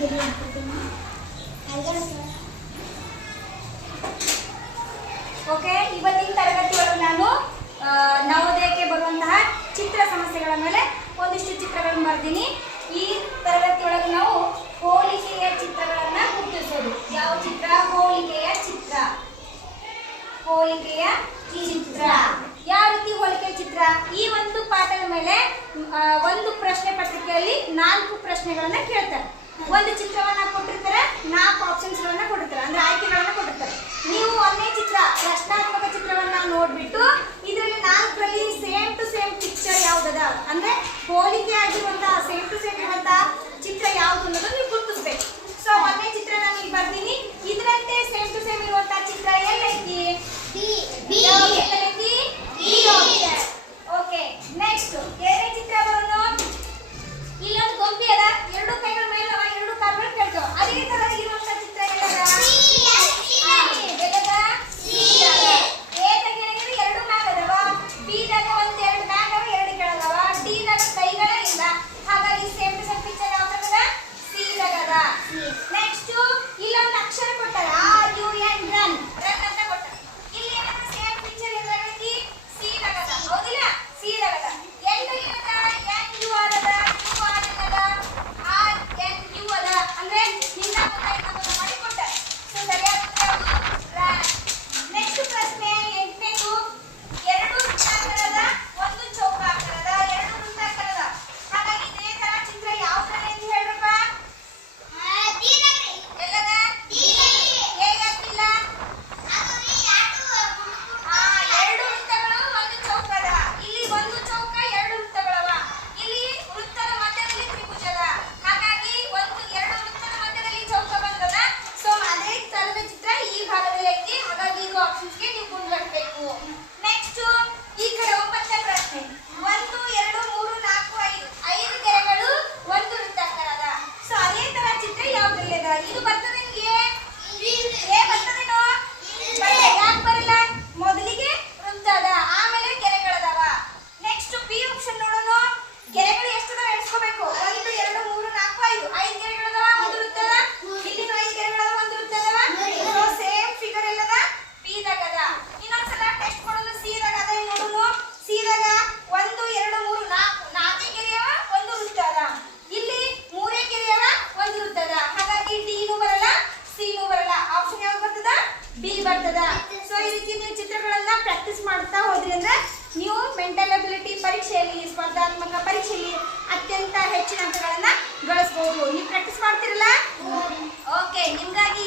Okay, ಇವತ್ತಿನ ತರಗತಿ ಒಳಗೆ ನಾನು ನವೋದಯಕ್ಕೆ ಬರುವಂತಹ ಚಿತ್ರ ಸಮಸ್ಯೆಗಳ ಮೇಲೆ ಒಂದಿಷ್ಟು ಚಿತ್ರಗಳನ್ನು ಬರ್ತೀನಿ. ಈ ತರಗತಿ ಒಳಗೆ ನಾವು ಹೋಲಿಕೆಯ ಚಿತ್ರಗಳನ್ನು ಗುರುತಿಸೋದು. ಯಾವ ಚಿತ್ರ? ಹೋಲಿಕೆಯ ಚಿತ್ರ. ಹೋಲಿಕೆಯ ಚಿತ್ರ ಯಾವ ರೀತಿ ಹೋಲಿಕೆಯ ಚಿತ್ರ? ಈ ಒಂದು ಪಾಠದ ಮೇಲೆ ಒಂದು ಪ್ರಶ್ನೆ ಪತ್ರಿಕೆಯಲ್ಲಿ 4 ಪ್ರಶ್ನೆಗಳನ್ನ ಕೇಳ್ತಾರೆ. ಒಂದು ಚಿತ್ರವನ್ನ ಕೊಟ್ಟಿರ್ತಾರೆ, 4 ಆಪ್ಷನ್ಸ್ಗಳನ್ನ ಕೊಟ್ಟಿರ್ತಾರೆ, ಅಂದ್ರೆ ಆಯ್ಕೆಗಳನ್ನ ಕೊಟ್ಟಿರ್ತಾರೆ. ನೀವು ಒಂದೇ ಚಿತ್ರ, ಪ್ರಶ್ನಾತ್ಮಕ ಚಿತ್ರವನ್ನ ನೋಡ್ಬಿಟ್ಟು ಇದರಲ್ಲಿ 4ರಲ್ಲಿ ಸೇಮ್ ಟು ಸೇಮ್ ಪಿಕ್ಚರ್ ಯಾವ್ದದ, ಅಂದ್ರೆ ಹೋಲಿಕೆ ಆಗಿರುವಂತಹ ಸೇಮ್ ಟು ಸೇಮ್ ಇರುವಂತಹ ಚಿತ್ರ ಯಾವ್ದು ಅನ್ನೋದು ನೀವು ಗುರುತಿಸ್ಬೇಕು. ಸೊ ಒಂದೇ ಚಿತ್ರ ನಾನು ಇಲ್ಲಿ ಬರ್ತೀನಿ. ಇದರಂತೆ ಸೇಮ್ ಟು ಸೇಮ್ ಇರುವಂತಹ ಚಿತ್ರ ಎಲ್ಲೈತಿ? ಓಕೆ, ನೆಕ್ಸ್ಟ್ ಎರಡನೇ ಚಿತ್ರ ಬರೋದು. ಇಲ್ಲೊಂದು ಗೊಂಬೆ ಅದ, 2 ಕೈಗಳ ಮೇಲೆ 2 ಕಾಲುಗಳು ಕೆಳಗೆ. ಅದೇ ತರ ಇರುವಂತ ಚಿತ್ರ ಎಲ್ಲದ? ಎ ದಾಗ 2 ಮ್ಯಾಗ್ ಅದಾವ, ಬಿ ದಾಗ 2 ಮ್ಯಾಗ್ ಅವ, 2 ಕೆಳಗವ, ಡಿ ದಾಗ ಕೈಗಳ ಇಲ್ಲ. ಹಾಗಾಗಿ ಸೇಮ್ ಟು ಸೇಮ್ ಪಿಕ್ಚರ್ ಯಾವ್ದದ? ಸಿ ದಾಗ ಅದ. ನೆಕ್ಸ್ಟ್ ಇಲ್ಲೊಂದು ಅಕ್ಷರ ಕೊಟ್ಟಾರ, are U N run, run ಅಂತ ಕೊಟ್ಟಾರ. ಇಲ್ಲಿ ಏನಂದ್ರೆ ಸೇಮ್ ಪಿಕ್ಚರ್ ಎದುರಾಗೈತಿ, ಸಿ ದಾಗ ಅದ. ಹೌದಿಲ್ಲ? ಸಿ ದಾಗ ಅದ. ಎನ್ ದಾಗ ಏನದ? ಎನ್ ಯು ಆರ್ ಅದ, ಯು ಆರ್ ಎನ್ ಅದ, ಆರ್ ಎನ್ ಯು ಅದ. ಅಂದ್ರೆ ಹಿಂದ ಮುಂದೆ ಮಾಡಿ ಕೊಟ್ಟಾರ. ಸೊ ಸರಿಯಾದ ಉತ್ತರ ರನ್. ನೆಕ್ಸ್ಟ್ ಪ್ರಶ್ನೆ 8ನೇದು. 2 ವೃತ್ತಾಕಾರದ, 1 ಚೌಕಾಕಾರದ, 2 ವೃತ್ತಾಕಾರದ. ಹಾಗಾಗಿ ಇದೇ ತರ ಚಿತ್ರ ಯಾವ್ದ್ರಲ್ಲಿ ಅಂತ ಹೇಳ್ರಪ್ಪ? ಎಲ್ಲದ? ಹೇಗಾಗ್ತಿಲ್ಲ? 2 ವೃತ್ತಗಳು, 1 ಚೌಕದ. ಇಲ್ಲಿ 1 ಚೌಕ, 2 ವೃತ್ತಗಳವ. ಇಲ್ಲಿ ವೃತ್ತದ ಮಧ್ಯದಲ್ಲಿ ತ್ರಿಭುಜದ. ಹಾಗಾಗಿ 2 ವೃತ್ತದ ಮಧ್ಯದಲ್ಲಿ ಚೌಕ ಬಂದದ. ಸೊ ಅದೇ ತರದ ಚಿತ್ರ ಈ ಭಾಗದಲ್ಲಿ ಐತಿ. ಹಾಗಾಗಿ ಇದು ಆಪ್ಷನ್ಸ್ಗೆ ನೀವು ಗುಂಡ್ಗಟ್ಟಬೇಕು. ನೆಕ್ಸ್ಟ್ ಈ ಕಡೆ 9ನೇ ಪ್ರಶ್ನೆ. 1 2 3 4 5 5 ಗೆರೆಗಳು, 1 ವೃತ್ತಾಕಾರದ. ಸೊ ಅದೇ ತರ ಚಿತ್ರ ಯಾವ್ದ್ರಲ್ಲಿ ಅದ? ಇದು ಬರ್ತದೆ ನಿಮಗೆ? ಏ ಬರ್ತದೇನೋ? ಯಾಕೆ ಬರಲ್ಲ? ಮೊದಲಿಗೆ ವೃತ್ತ ಅದ, ಆಮೇಲೆ ಗೆರೆಗಳದಾವ. ನೆಕ್ಸ್ಟ್ ಬಿ ಆಪ್ಷನ್ ನೋಡೋಣ. ಗೆರೆಗಳು ಎಷ್ಟದ ಎಣಿಸ್ಕೋಬೇಕು? 1 2 3 4 5 5 ಗೆರೆಗಳದಾವ, 1 ವೃತ್ತ ಅದ. ಇಲ್ಲಿ 5 ಗೆರೆಗಳದಾವ, 1 ವೃತ್ತ ಅದಾವ. ಸೊ ಸೇಮ್ ಫಿಗರ್ ಎಲ್ಲದ? ಬಿ ದಾಗ ಅದ. ಇನ್ನೊಂದ್ಸಲ ಟೆಸ್ಟ್ ಮಾಡೋದು. ಸಿ ದಾಗ ಅದ ನೋಡೋಣ. ಸಿ ದಾಗ 1 2 3 4 ಗೆರೆಯವ, 1 ವೃತ್ತ ಅದ. ಇಲ್ಲಿ 3 ಗೆರೆಯವ, 1 ವೃತ್ತ ಅದ. ಹಾಗಾಗಿ ಡಿ ನೂ ಬರಲ್ಲ, ಸಿ ನೂ ಬರಲ್ಲ. ಆಪ್ಷನ್ ಯಾವ್ದು ಬರ್ತದ? ಬಿ ಬರ್ತದ. ಸೊ ಈ ರೀತಿ ನೀವು ಚಿತ್ರಗಳನ್ನ ಪ್ರಾಕ್ಟೀಸ್ ಮಾಡ್ತಾ ಹೋದ್ರಿ ಅಂದ್ರೆ ನೀವು ಮೆಂಟಲ್ ಅಬಿಲಿಟಿ ಪರೀಕ್ಷೆಯಲ್ಲಿ, ಸ್ಪರ್ಧಾತ್ಮಕ ಪರೀಕ್ಷೆಯಲ್ಲಿ ಅತ್ಯಂತ ಹೆಚ್ಚಿನ ಅಂಕಗಳನ್ನ ಗಳಿಸಬಹುದು. ನೀವು ಪ್ರಾಕ್ಟೀಸ್ ಮಾಡ್ತಿರಲ್ಲ? ಓಕೆ, ನಿಮ್ಗಾಗಿ